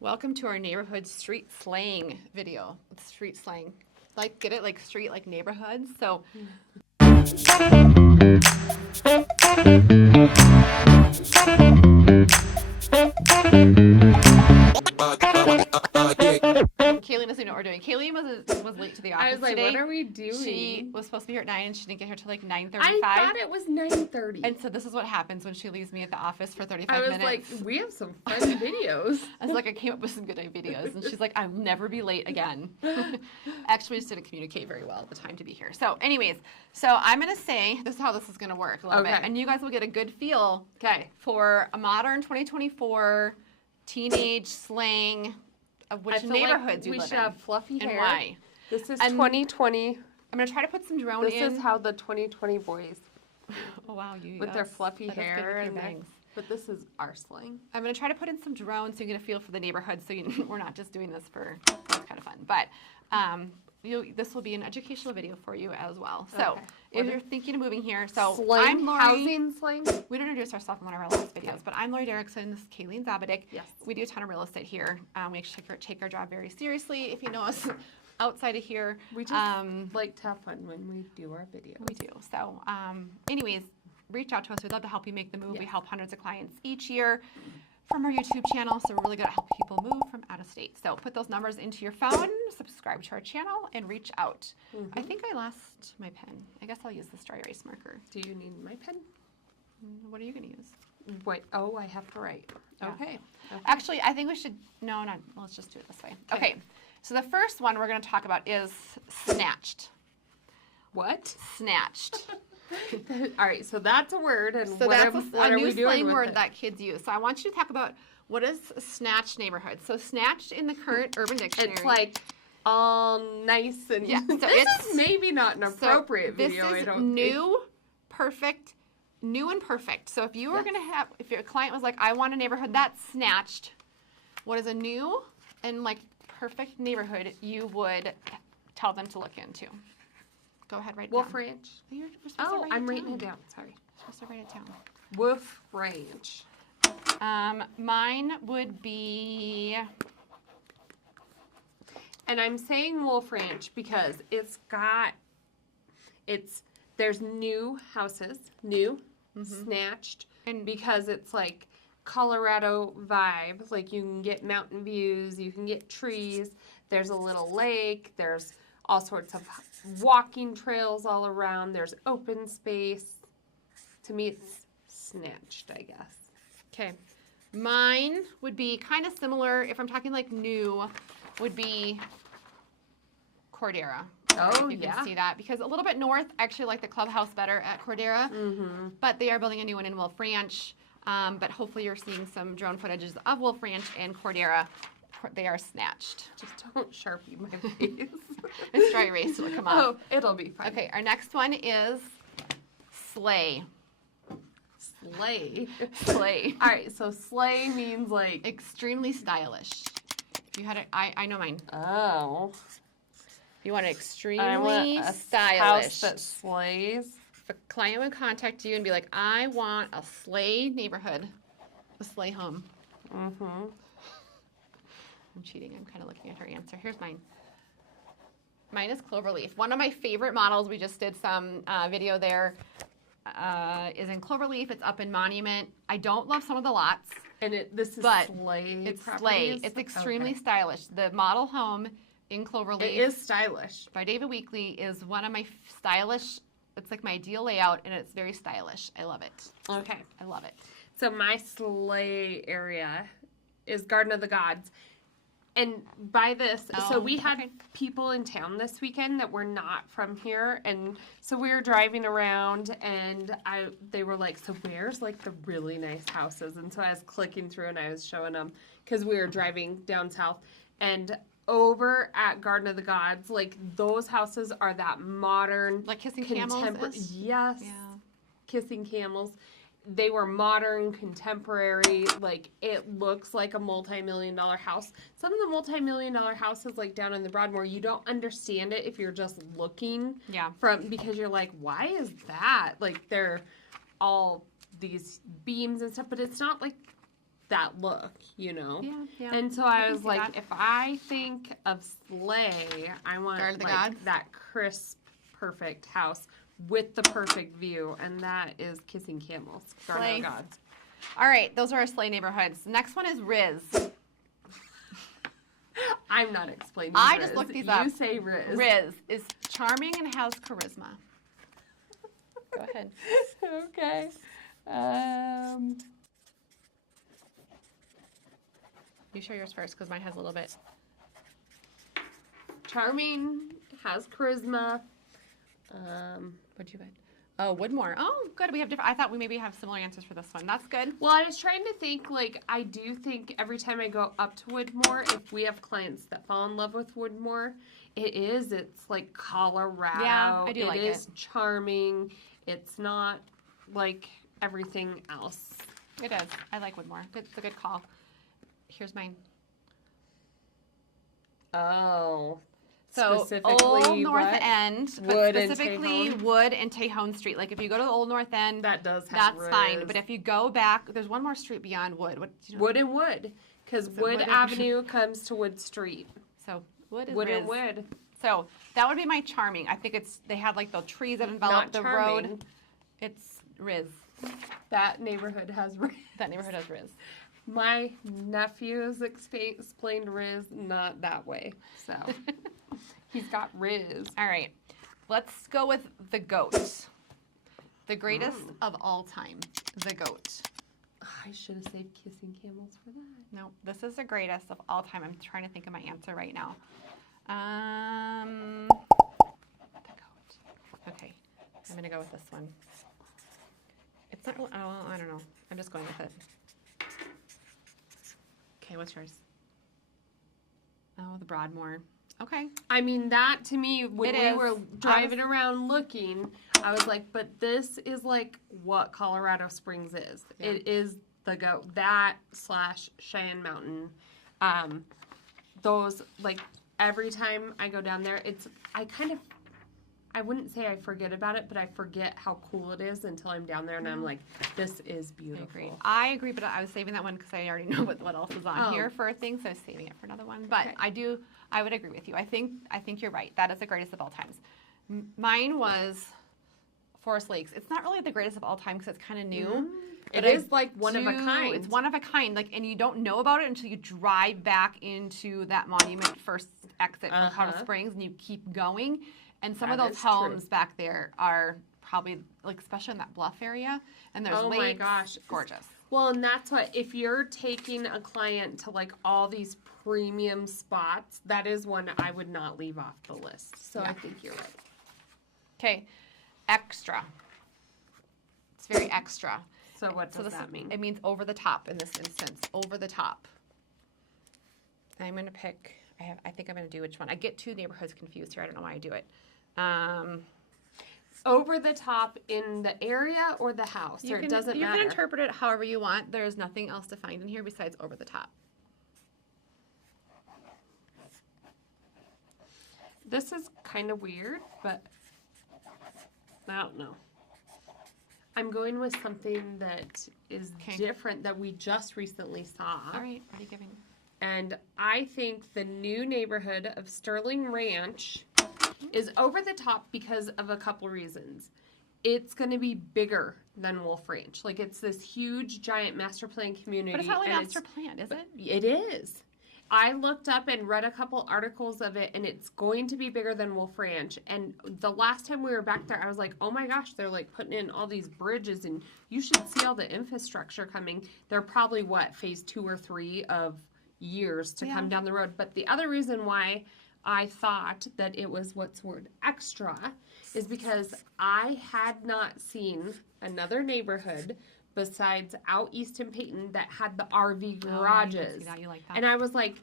Welcome to our neighborhood street slang video. Street slang. Like, get it? Like street, like neighborhoods. So. Kayleen doesn't know what we're doing. Kayleen was late to the office I was like, today. what are we doing? She was supposed to be here at 9 and she didn't get here till like 9:35. I thought it was 9:30. And so this is what happens when she leaves me at the office for 35 minutes. I was like, we have some fun videos. I was like, I came up with some good videos. And she's like, I'll never be late again. Actually, we just didn't communicate very well at the time to be here. So anyways, I'm going to say, this is how this is going to work a little bit. And you guys will get a good feel for a modern 2024 teenage slang of which neighborhoods you live in. We should have fluffy hair. And why. This is 2020. I'm going to try to put some drone in. This is how the 2020 boys. Oh, wow. With their fluffy hair and bangs. But this is our slang. I'm going to try to put in some drones so you get a feel for the neighborhood so we're not just doing this for, it's kind of fun. But this will be an educational video for you as well. So if you're thinking of moving here, I'm Lori. Housing slang. We didn't introduce ourselves in one of our last videos, but I'm Lori Derrickson. This is Kayleen Zabadick. Yes. We do a ton of real estate here. We take our job very seriously. If you know us outside of here. We just like to have fun when we do our videos. We do. So anyways, reach out to us. We'd love to help you make the move. Yes. We help hundreds of clients each year from our YouTube channel, so we're really good at helping people move from out of state. So put those numbers into your phone, subscribe to our channel, and reach out. I think I lost my pen. I guess I'll use this dry erase marker. Do you need my pen? What are you going to use? Wait, I have to write. Yeah. Okay. Actually, I think we should, let's just do it this way. Okay. So the first one we're going to talk about is snatched. What? Snatched. All right, so that's a word, and so what that's a new slang word that kids use. So I want you to talk about what is a snatched neighborhood. So snatched in the current Urban Dictionary. It's like all nice and So this is maybe not an appropriate video. This is new and perfect. So if you were if your client was like, I want a neighborhood that's snatched, what is a new and like perfect neighborhood you would tell them to look into? Go ahead, write it down. Wolf Ranch. I'm writing it down. Sorry. You're supposed to write it down. Wolf Ranch. Mine would be... And I'm saying Wolf Ranch because there's new houses, snatched, and because it's like Colorado vibe, like you can get mountain views, you can get trees, there's a little lake, there's all sorts of walking trails all around, there's open space. To me, it's snatched, I guess. Okay. Mine would be kind of similar, if I'm talking like new, would be Cordera. Oh, you can see that. Because a little bit north, I actually like the clubhouse better at Cordera. But they are building a new one in Wolf Ranch. But hopefully you're seeing some drone footages of Wolf Ranch and Cordera. They are snatched. Just don't Sharpie my face. It's dry erase, it'll come off. Oh, it'll be fine. Okay, our next one is slay. Slay. Slay. All right, so slay means like extremely stylish. If you had I know mine. Oh. If you want it extremely stylish. House that slays. If a client would contact you and be like, I want a slay neighborhood, a slay home. I'm cheating. I'm kind of looking at her answer. Here's mine. Mine is Clover Leaf. One of my favorite models, we just did some video there, is in Clover Leaf. It's up in Monument. I don't love some of the lots. And this is slay. It's slay. It's extremely stylish. The model home in Clover Leaf. It is stylish. By David Weekley is one of my stylish, it's like my ideal layout, and it's very stylish. I love it. Okay. I love it. So my slay area is Garden of the Gods. And by this, so we had people in town this weekend that were not from here, and so we were driving around, and they were like, so where's like the really nice houses? And so I was clicking through, and I was showing them, because we were driving down south, and over at Garden of the Gods, like those houses are that modern, like Kissing Camels. Yes, Kissing Camels. They were modern, contemporary, like it looks like a multi-million-dollar house. Some of the multi-million-dollar houses like down in the Broadmoor, you don't understand it if you're just looking because you're like, why is that? Like they're all these beams and stuff, but it's not like that look, you know? Yeah. And so I was like, if I think of Slay, I want like that crisp, perfect house with the perfect view, and that is Kissing Camels, Garden of the Gods. All right, those are our Slay neighborhoods. Next one is Rizz. I'm not explaining I Rizz. just looked these up. You say Rizz. Rizz is charming and has charisma. Go ahead. Okay. You share yours first because mine has a little bit. Charming, has charisma. What'd you get? Oh, Woodmore. Oh, good. We have different. I thought we maybe have similar answers for this one. That's good. Well, I was trying to think, like, I do think every time I go up to Woodmore, if we have clients that fall in love with Woodmore, it's like Colorado. Yeah, I do like it. It is charming. It's not like everything else. It is. I like Woodmore. It's a good call. Here's mine. Oh. So Old North End, but specifically Wood and Tejon Street. Like if you go to the Old North End, that's Rizz. Fine. But if you go back, there's one more street beyond Wood. What, do you know? Wood and Wood, because Wood Avenue comes to Wood Street. So Wood is Wood Rizz. and Wood. So that would be my charming. I think they had like the trees that envelop the road. It's Rizz. That neighborhood has Rizz. That neighborhood has Rizz. My nephews explained Rizz not that way, so. He's got Rizz. All right. Let's go with the goat. The greatest of all time. The goat. I should have saved Kissing Camels for that. No, this is the greatest of all time. I'm trying to think of my answer right now. The goat. Okay. I'm going to go with this one. It's not, I don't know. I'm just going with it. Okay, what's yours? Oh, the Broadmoor. Okay. I mean, that to me, when we were driving around looking, I was like, but this is like what Colorado Springs is. Yeah. It is the goat. That / Cheyenne Mountain. Those, like, every time I go down there, I wouldn't say I forget about it, but I forget how cool it is until I'm down there and I'm like, this is beautiful. I agree, but I was saving that one because I already know what else is on here for a thing, so I was saving it for another one. But I would agree with you. I think you're right. That is the greatest of all times. Mine was Forest Lakes. It's not really the greatest of all time because it's kind of new. It is like one of a kind. It's one of a kind. Like, and you don't know about it until you drive back into that monument first exit from Colorado Springs and you keep going. And some of those homes back there are probably, like, especially in that bluff area. And there's lakes. Oh, my gosh. Gorgeous. Well, and that's what, if you're taking a client to, like, all these premium spots, that is one I would not leave off the list. So I think you're right. Okay. Extra. It's very extra. So what does that mean? It means over the top in this instance. Over the top. I'm going to pick... I think I'm going to do which one. I get two neighborhoods confused here. I don't know why I do it. Over the top in the area or the house? Or it doesn't matter? You can interpret it however you want. There's nothing else defined in here besides over the top. This is kind of weird, but I don't know. I'm going with something that is different that we just recently saw. All right. What are you giving? And I think the new neighborhood of Sterling Ranch is over the top because of a couple reasons. It's going to be bigger than Wolf Ranch. Like, it's this huge, giant master plan community. But it's not really master plan, is it? It is. I looked up and read a couple articles of it, and it's going to be bigger than Wolf Ranch. And the last time we were back there, I was like, oh my gosh, they're like putting in all these bridges, and you should see all the infrastructure coming. They're probably, phase 2 or 3 of years to come down the road. But the other reason why I thought that it was extra is because I had not seen another neighborhood besides out east in Peyton that had the RV garages. You like that. And I was like,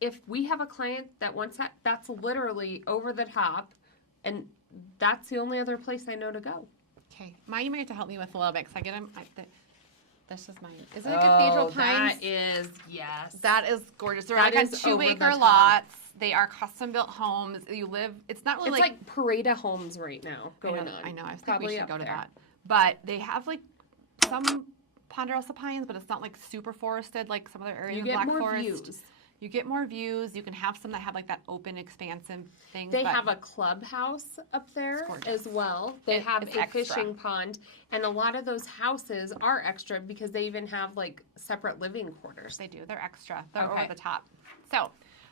if we have a client that wants that, that's literally over the top, and that's the only other place I know to go. Okay. Mine you might have to help me with a little bit because I get them... This is mine. Is it a Cathedral Park? That is, yes. That is gorgeous. They're like on 2-acre lots. They are custom-built homes. You live, it's not really it's like parade of homes right now going on. I know. I think we should go to that. But they have like some ponderosa pines, but it's not like super forested like some other areas You of get Black more Forest. views. You get more views. You can have some that have like that open, expansive thing. They have a clubhouse up there as well. They have a fishing pond, and a lot of those houses are extra because they even have like separate living quarters. They do. They're extra. They're over the top. So,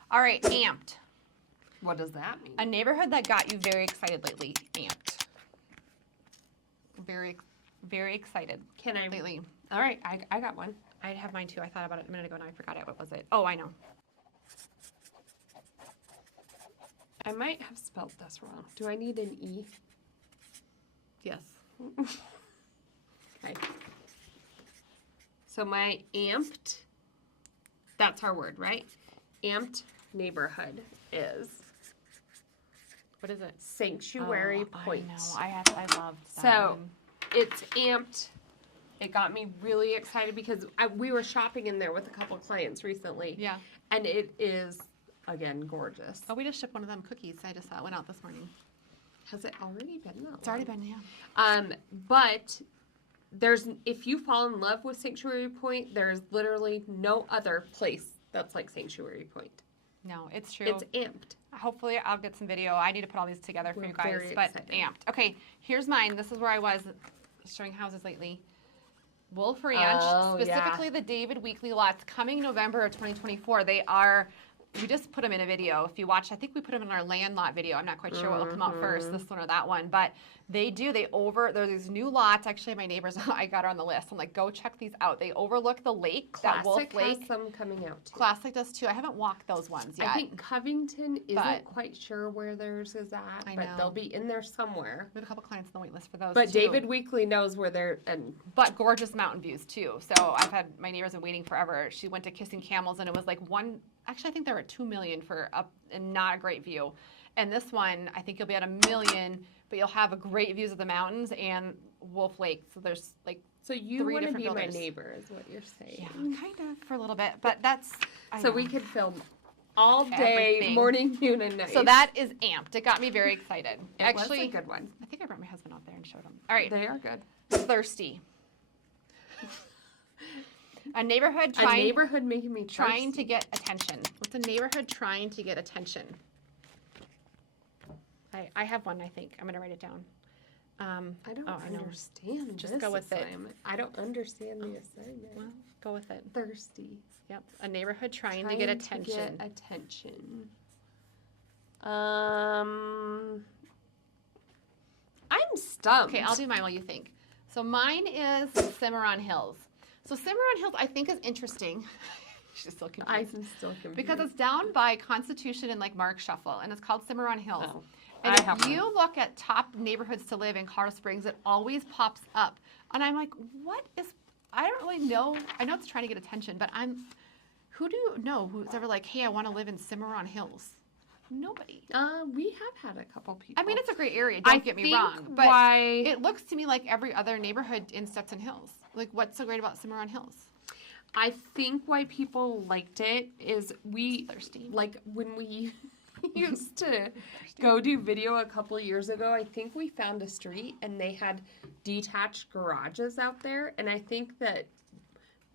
all right, amped. What does that mean? A neighborhood that got you very excited lately. Amped. Very, very excited. Lately? All right, I got one. I have mine too. I thought about it a minute ago and I forgot it. What was it? Oh, I know. I might have spelled this wrong. Do I need an E? Yes. Okay. So my amped, that's our word, right? Amped neighborhood is. What is it? Sanctuary Point. I know. I loved that. So it's amped. It got me really excited because we were shopping in there with a couple of clients recently. Yeah. And it is, again, gorgeous. Oh, we just shipped one of them cookies. I just saw it went out this morning. Has it already been that It's already been, yeah. But if you fall in love with Sanctuary Point, there's literally no other place that's like Sanctuary Point. No, it's true. It's amped. Hopefully I'll get some video. I need to put all these together for you guys. Very But excited. amped. Okay, here's mine. This is where I was showing houses lately. Wolf Ranch, specifically the David Weekley lots, coming November of 2024. We just put them in a video. If you watch, I think we put them in our land lot video. I'm not quite sure what will come out first, this one or that one. But there's these new lots. Actually, my neighbors, I got her on the list. I'm like, go check these out. They overlook the lake, that Wolf Lake. Classic has some coming out too. Classic does too. I haven't walked those ones yet. I think Covington isn't quite sure where theirs is at, but they'll be in there somewhere. We have a couple clients on the wait list for those But too. David Weekley knows where they're... But gorgeous mountain views too. So I've had my neighbors been waiting forever. She went to Kissing Camels and it was like actually I think they were at $2 million for up and not a great view. And this one, I think you'll be at $1 million, but you'll have a great views of the mountains and Wolf Lake. So there's like So you want to be builders. my neighbor is what you're saying. Yeah, kind of for a little bit, but that's... we could film all day, everything. Morning, noon, and night. So that is amped. It got me very excited. Actually, was a good one. I think I brought my husband out there and showed him. All right. They are good. Thirsty. A neighborhood making me trying to get attention. What's a neighborhood trying to get attention? I have one, I think. I'm going to write it down. I don't understand. Just go with it. I don't understand the assignment. Well, go with it. Thirsty. Yep. A neighborhood trying to get attention. I'm stumped. Okay, I'll do mine while you think. So mine is Cimarron Hills. So Cimarron Hills, I think, is interesting. She's still confused. I'm still confused. Because it's down by Constitution and like Mark Shuffle, and it's called Cimarron Hills. Oh, and if you look at top neighborhoods to live in Colorado Springs, it always pops up. And I'm like, I don't really know. I know it's trying to get attention, but who do you know who's ever like, hey, I want to live in Cimarron Hills? Nobody. We have had a couple people. I mean, it's a great area, don't get me wrong. But it looks to me like every other neighborhood in Stetson Hills. Like, what's so great about Cimarron Hills? I think why people liked it is thirsty. Like, when we used to go do video a couple years ago, I think we found a street and they had detached garages out there. And I think that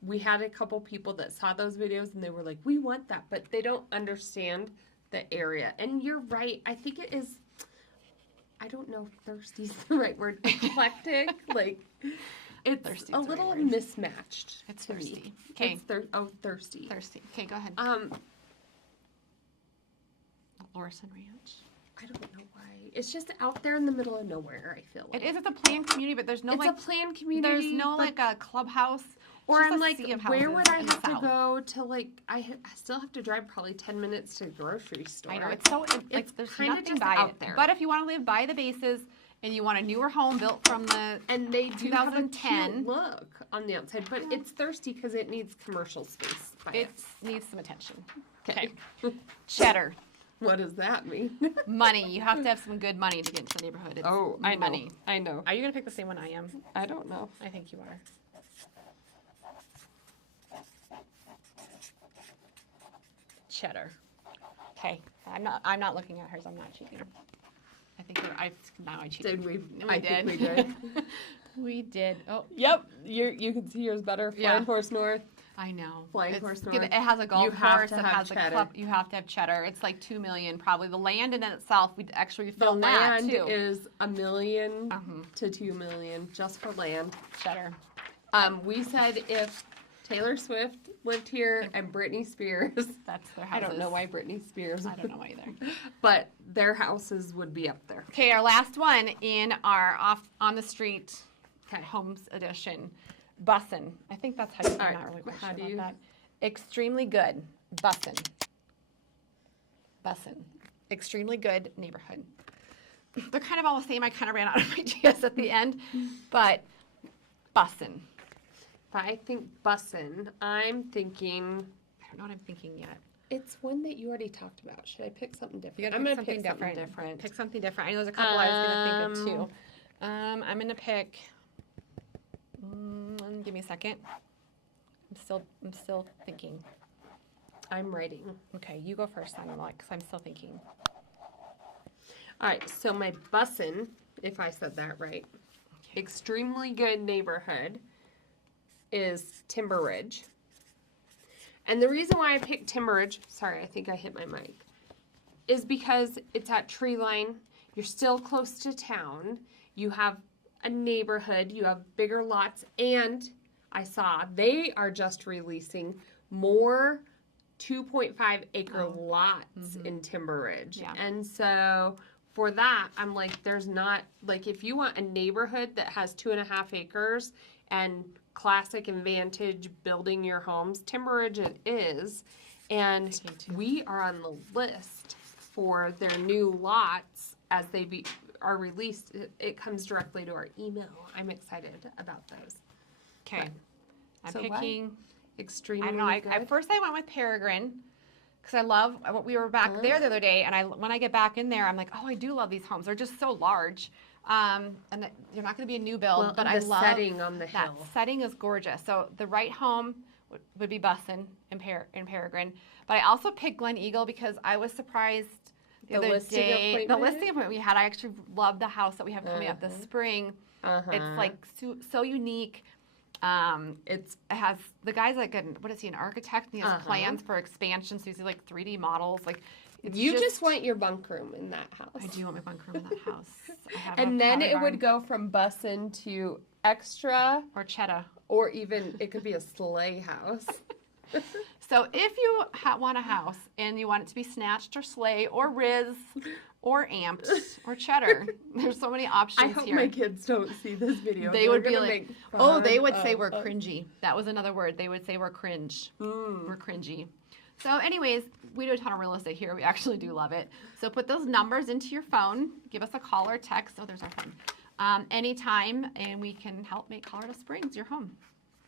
we had a couple people that saw those videos and they were like, we want that. But they don't understand the area. And you're right. I think it is, I don't know if thirsty is the right word, eclectic. Like, it's thirsty, a little mismatched. It's thirsty. Okay. Thirsty. Thirsty. Okay, go ahead. Lorison Ranch. I don't know why. It's just out there in the middle of nowhere, I feel like. It is. It's a planned community, but there's no It's a planned community. There's no like a clubhouse. Or I'm like, where would I have to go to like, I still have to drive probably 10 minutes to the grocery store. I know. It's so, like, there's nothing by out there. But if you want to live by the bases and you want a newer home built from the and they do 2010 have a cute look on the outside, but it's thirsty because it needs commercial space. It needs some attention. Okay. Cheddar. What does that mean? Money. You have to have some good money to get into the neighborhood. It's I know. Money. I know. Are you going to pick the same one I am? I don't know. I think you are. Cheddar. Okay. I'm not looking at hers. I'm not cheating. I think now I cheated. Did we? I did. Think we did. We did. Oh, yep. You can see yours better. Flying Horse North. I know. Flying Horse North. It has a golf course. It has a cheddar. club. You have to have cheddar. It's like $2 million probably. The land in itself, we'd actually The film that land too. is $1 million to $2 million just for land. Cheddar. We said if Taylor Swift lived here and Britney Spears. That's their houses. I don't know why Britney Spears. I don't know either. But their houses would be up there. Okay, our last one in our off on the street homes edition. Bussin'. I think that's how you say it. I'm not really quite sure about that. Extremely good. Bussin'. Bussin'. Extremely good neighborhood. They're kind of all the same. I kind of ran out of ideas at the end. But bussin'. If I think bussin', I'm thinking... I don't know what I'm thinking yet. It's one that you already talked about. Should I pick something different? I'm going to pick something different. Pick something different. I know there's a couple I was going to think of too. I'm going to pick... give me a second. I'm still thinking. I'm writing. Okay, you go first then, because I'm still thinking. All right, so my bussin', if I said that right, extremely good neighborhood is Timberidge. And the reason why I picked Timberidge, sorry, I think I hit my mic, is because it's at tree line. You're still close to town. You have a neighborhood, you have bigger lots, and I saw they are just releasing more 2.5 acre lots in Timberidge. Yeah. And so for that, I'm like, there's not, like, if you want a neighborhood that has 2.5 acres and classic and vantage building your homes, Timberidge it is. And we are on the list for their new lots as they are released. It comes directly to our email. I'm excited about those. Okay. I'm picking extremely I don't know. At first I went with Peregrine because I love what we were back there the other day. And when I get back in there, I'm like, oh, I do love these homes. They're just so large. And they're not going to be a new build, but I love the setting on the hill. That setting is gorgeous. So the right home would be Bussin' in Peregrine. But I also picked Glen Eagle because I was surprised the listing appointment we had. I actually love the house that we have coming up this spring. It's like so unique. It has the guy's like an architect, and he has plans for expansion. So you see like 3D models. Like you just want your bunk room in that house. I do want my bunk room in that house. And then it would go from Bussin' to extra or cheddar, or even it could be a sleigh house. So if you want a house and you want it to be snatched or sleigh or Rizz or amped or cheddar, there's so many options I hope here. My kids don't see this video. They would be like, oh, they would say we're cringy. That was another word. They would say we're cringe. We're cringy. So anyways, we do a ton of real estate here. We actually do love it. So put those numbers into your phone. Give us a call or text. Oh, there's our phone. Anytime, and we can help make Colorado Springs your home.